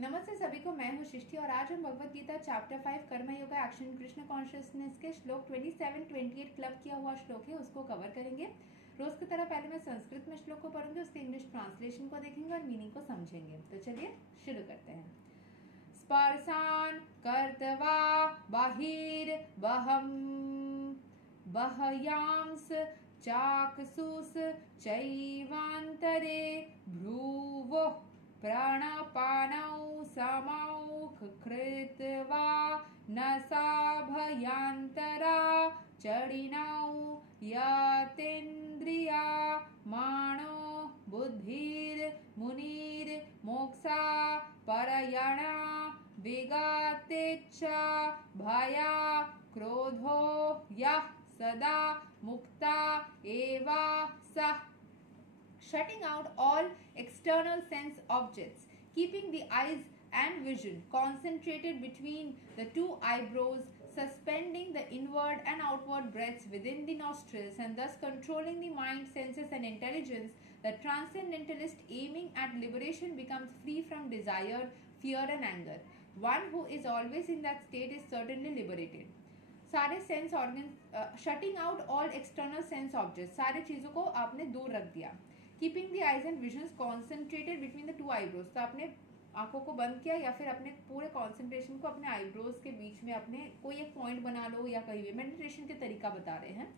नमस्ते सभी को, मैं हूँ सृष्टि और आज हम भगवत गीता चैप्टर 5 कर्म योगा एक्शन कृष्ण कॉन्शियसनेस के श्लोक 27-28 क्लब किया हुआ श्लोक है, उसको कवर करेंगे। रोज की तरह पहले मैं संस्कृत में श्लोक को पढ़ूंगी, उसके इंग्लिश ट्रांसलेशन को देखेंगे और मीनिंग को समझेंगे। तो चलिए शुरू करते हैं। स्पर्शान कर्तवा बाहिर्बहम बहयांस चाक्षुष चैवान्तरे भ्रुवोः प्राणापानौ समौ कृत्वा नसाभयन्तरा चरिणौ यतेन्द्रिया मानो बुद्धिर्मुनिर्मोक्षा परयणा विगतेच्छा भया क्रोधो यः सदा मुक्ता एवा सः। Shutting out all external sense objects, keeping the eyes and vision concentrated between the two eyebrows, suspending the inward and outward breaths within the nostrils, and thus controlling the mind, senses, and intelligence, the transcendentalist aiming at liberation becomes free from desire, fear, and anger. One who is always in that state is certainly liberated. सारे sense organ, shutting out all external sense object, सारे चीजों को आपने दूर रख दिया। Keeping the eyes and visions concentrated between the two eyebrows, तो आपने आंखों को बंद किया या फिर अपने पूरे कॉन्सेंट्रेशन को अपने आईब्रोज के बीच में अपने कोई एक पॉइंट बना लो या कहीं भी, मेडिटेशन के तरीका बता रहे हैं।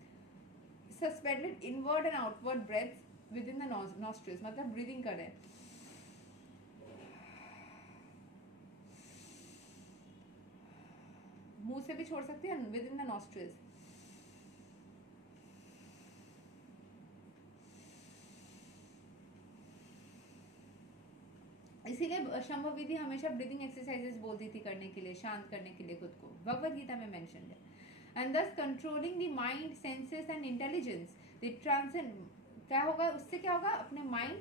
Suspended inward and outward breaths with in the nostrils, मतलब ब्रीदिंग कर रहे हैं। मुंह से भी छोड़ सकते हैं विद इन द नॉस्ट्रिल्स। इसीलिए शंभ विधि हमेशा ब्रीदिंग एक्सरसाइजेस बोलती थी करने के लिए, शांत करने के लिए खुद को, भगवत गीता में मेंशन है। एंड दस controlling the mind, senses and intelligence, the transcend, क्या होगा उससे, क्या होगा, अपने माइंड,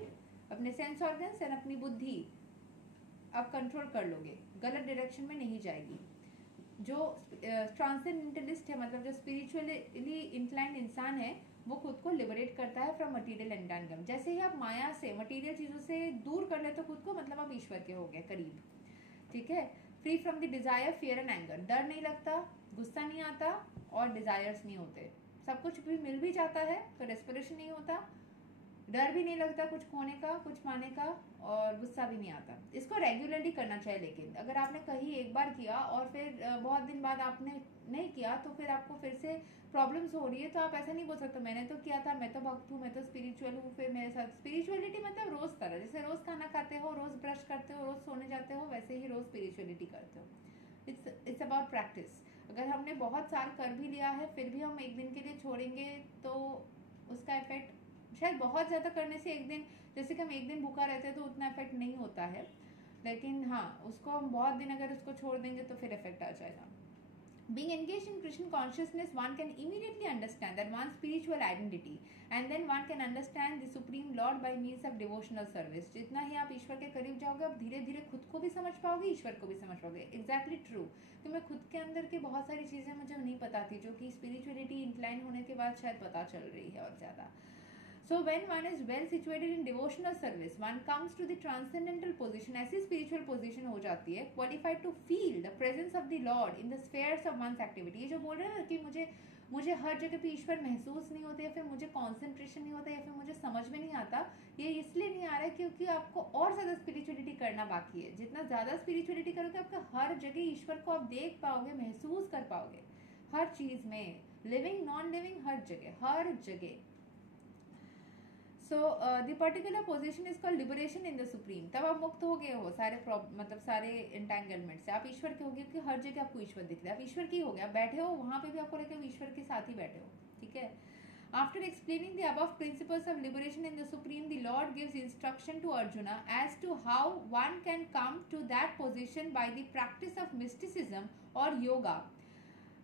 अपने सेंस ऑर्गन्स एंड अपनी बुद्धि आप कंट्रोल कर लोगे, गलत डायरेक्शन में नहीं जाएगी। जो ट्रांसेंडेंटलिस्ट है, मतलब जो स्पिरिचुअली इंक्लाइंड इंसान है, वो खुद को लिबरेट करता है फ्रॉम मटेरियल एंटेंगलमेंट। जैसे ही आप माया से, मटेरियल चीजों से दूर कर लेते हो खुद को, मतलब आप ईश्वर के हो गए करीब, ठीक है। Free from the desire, fear and anger, डर नहीं लगता, गुस्सा नहीं आता और डिजायर्स नहीं होते। सब कुछ भी मिल भी जाता है तो डेस्परेशन नहीं होता, डर भी नहीं लगता कुछ खोने का, कुछ पाने का, और गुस्सा भी नहीं आता। इसको रेगुलरली करना चाहिए, लेकिन अगर आपने कहीं एक बार किया और फिर बहुत दिन बाद आपने नहीं किया तो फिर आपको फिर से प्रॉब्लम्स हो रही है, तो आप ऐसा नहीं बोल सकते मैंने तो किया था, मैं तो भक्त हूँ, मैं तो स्पिरिचुअल हूँ, फिर मेरे साथ स्पिरिचुअलिटी मतलब रोज तरह, जैसे रोज खाना खाते हो, रोज ब्रश करते हो, रोज सोने जाते हो, वैसे ही रोज स्पिरिचुअलिटी करते हो। It's about practice. अगर हमने बहुत साल कर भी लिया है फिर भी हम एक दिन के लिए छोड़ेंगे तो उसका इफेक्ट शायद बहुत ज़्यादा करने से एक दिन, जैसे कि हम एक दिन भूखा रहते हैं तो उतना इफेक्ट नहीं होता है, लेकिन हाँ उसको हम बहुत दिन अगर उसको छोड़ देंगे तो फिर इफेक्ट आ जाएगा। Being engaged in Krishna consciousness, one can immediately understand that one's spiritual identity, and then one can understand the Supreme Lord by means of devotional service. जितना ही आप ईश्वर के करीब जाओगे, आप धीरे धीरे खुद को भी समझ पाओगे, ईश्वर को भी समझ पाओगे। Exactly true, कि मैं खुद के अंदर की बहुत सारी चीज़ें मुझे नहीं पता थी, जो कि स्पिरिचुअलिटी इंक्लाइन होने के बाद शायद पता चल रही है और ज़्यादा। So when one is well situated in devotional service, one comes to the transcendental position, ऐसी spiritual position हो जाती है, qualified to feel the presence of the Lord in the spheres of one's activity। ये जो बोल रहे हैं ना कि मुझे हर जगह पे ईश्वर महसूस नहीं होता, या फिर मुझे कंसंट्रेशन नहीं होता, या फिर मुझे समझ में नहीं आता, ये इसलिए नहीं आ रहा है क्योंकि आपको और ज़्यादा स्पिरिचुअलिटी करना बाकी है। जितना ज़्यादा स्पिरिचुअलिटी करोगे, आपका हर जगह ईश्वर को आप देख पाओगे, महसूस कर पाओगे, हर चीज़ में, लिविंग नॉन लिविंग, हर जगह। So the particular position is called liberation in the supreme. तब आप मुक्त हो गए हो सारे मतलब सारे एंटेंगलमेंट से, आप ईश्वर के हो गए, क्योंकि हर जगह आपको ईश्वर दिख रहा है, आप ईश्वर की हो गए, आप बैठे हो वहां पे भी आपको लगे ईश्वर के साथ ही बैठे हो, ठीक है। After explaining the above principles of liberation in the Supreme, the Lord gives instruction to Arjuna as to how one can come to that position by the practice of mysticism or yoga,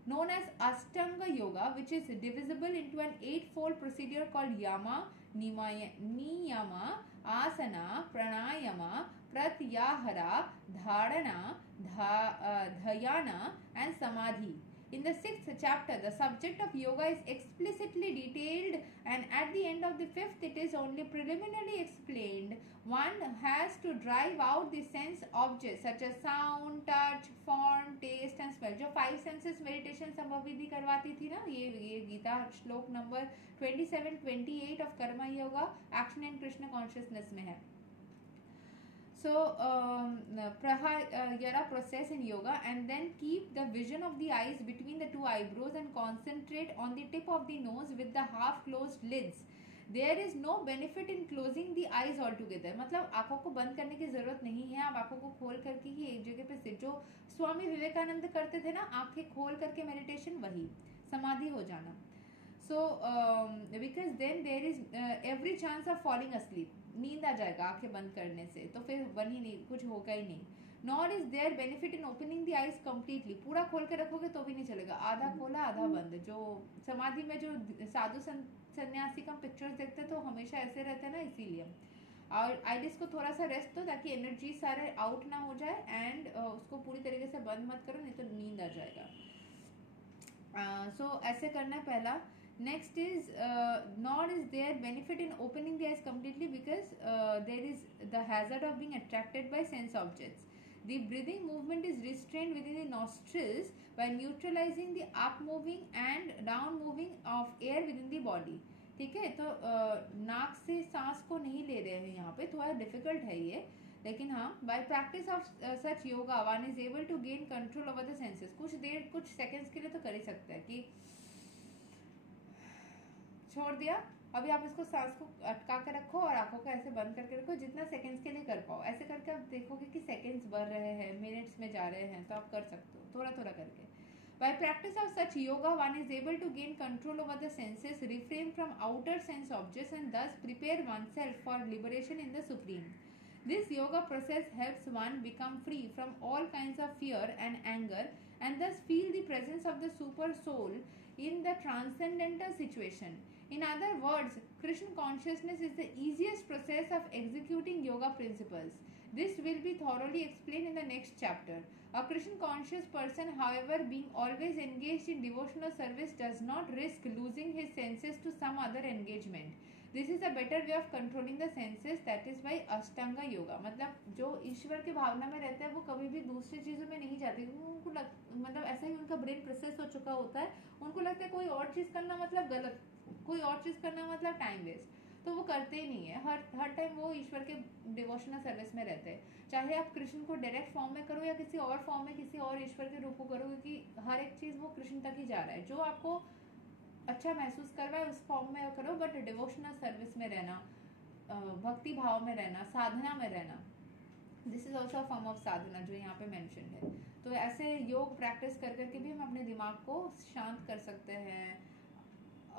known as Ashtanga Yoga, which is divisible into an eightfold procedure called Yama, Niyama, Asana, Pranayama, Pratyahara, Dharana, Dhyana and Samadhi, In the 6th chapter, the subject of yoga is explicitly detailed, and at the end of the 5th, it is only preliminarily explained. One has to drive out the sense objects such as sound, touch, form, taste and smell. जो 5 senses meditation संभवविधि करवाती थी ना, ये गीता श्लोक number 27-28 of Karma yoga action and Krishna consciousness में है. So prahayara process in yoga, and then keep the vision of the eyes between the two eyebrows and concentrate on the tip of the nose with the half closed lids. There is no benefit in closing the eyes altogether. मतलब आंखों को बंद करने की जरूरत नहीं है, आप आंखों को खोल करके ही एक जगह पे सिर्फ, जो स्वामी विवेकानंद करते थे ना, आंखें खोल करके मेडिटेशन, वही समाधि हो जाना. So because then there is every chance of falling asleep. नींद आ जाएगा आंखें बंद करने से, तो फिर बन ही नहीं, कुछ होगा ही नहीं. Nor is their benefit in opening the eyes completely. पूरा खोल के रखोगे तो भी नहीं चलेगा, आधा खोला आधा बंद. जो समाधि में जो साधु सन्यासी का पिक्चर्स देखते हैं तो हमेशा ऐसे रहते हैं ना, इसीलिए. और आइलिस को थोड़ा सा रेस्ट दो ताकि एनर्जी सारे आउट ना हो जाए, एंड उसको पूरी तरीके से बंद मत करो, नहीं तो नींद आ जाएगा. सो ऐसे करना है पहला. Next is nor is there benefit in opening the eyes completely, because there is the hazard of being attracted by sense objects. The breathing movement is restrained within the nostrils by neutralizing the up moving and down moving of air within the body. ठीक है, तो नाक से सांस को नहीं ले रहे हैं यहाँ पे, थोड़ा डिफिकल्ट है ये, लेकिन हाँ, by practice of such yoga one is able to gain control over the senses. कुछ देर, कुछ सेकेंड्स के लिए तो कर ही सकता है कि छोड़ दिया, अभी आप इसको सांस को अटका के रखो और आंखों को ऐसे बंद करके रखो, जितना सेकंड्स के लिए कर पाओ. ऐसे करके आप देखोगे कि सेकंड्स बढ़ रहे हैं, मिनट्स में जा रहे हैं, तो आप कर सकते हो थोड़ा थोड़ा करके. By practice of such yoga, one is able to gain control over the senses, refrain from outer sense objects, and thus prepare oneself for liberation in the Supreme. This yoga process helps one become free from all kinds of fear and anger, and thus feel the presence of the super soul in the transcendental situation. In other words, Krishna consciousness is the easiest process of executing yoga principles. This will be thoroughly explained in the next chapter. A Krishna conscious person, however, being always engaged in devotional service, does not risk losing his senses to some other engagement. This is a better way of controlling the senses, that is by Ashtanga yoga. मतलब जो ईश्वर की भावना में रहते हैं वो कभी भी दूसरी चीज़ों में नहीं जाते, क्योंकि उनको मतलब ऐसा ही उनका ब्रेन प्रोसेस हो चुका होता है. उनको लगता है कोई और चीज़ करना मतलब गलत, कोई और चीज़ करना मतलब टाइम वेस्ट, तो वो करते ही नहीं है. हर टाइम वो ईश्वर के डिवोशनल सर्विस में रहते हैं. चाहे आप कृष्ण को डायरेक्ट फॉर्म में करो या किसी और फॉर्म में किसी और ईश्वर के रूप को करो, क्योंकि हर एक चीज़ वो कृष्ण तक ही जा रहा है. जो आपको अच्छा महसूस करवाए उस फॉर्म में करो, बट डिवोशनल सर्विस में रहना, भक्ति भाव में रहना, साधना में रहना, this is also form of sadhana जो यहाँ पे मेंशन है. तो ऐसे योग प्रैक्टिस कर करके भी हम अपने दिमाग को शांत कर सकते हैं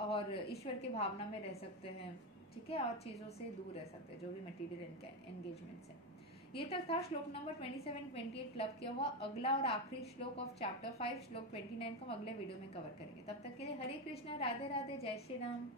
और ईश्वर की भावना में रह सकते हैं. ठीक है, और चीज़ों से दूर रह सकते हैं जो भी मटेरियल एंगेजमेंट्स हैं. ये तक था श्लोक नंबर 27-28 क्लब किया हुआ. अगला और आखिरी श्लोक ऑफ चैप्टर 5 श्लोक 29 को हम अगले वीडियो में कवर करेंगे. तब तक के लिए हरे कृष्णा, राधे राधे, जय श्री राम.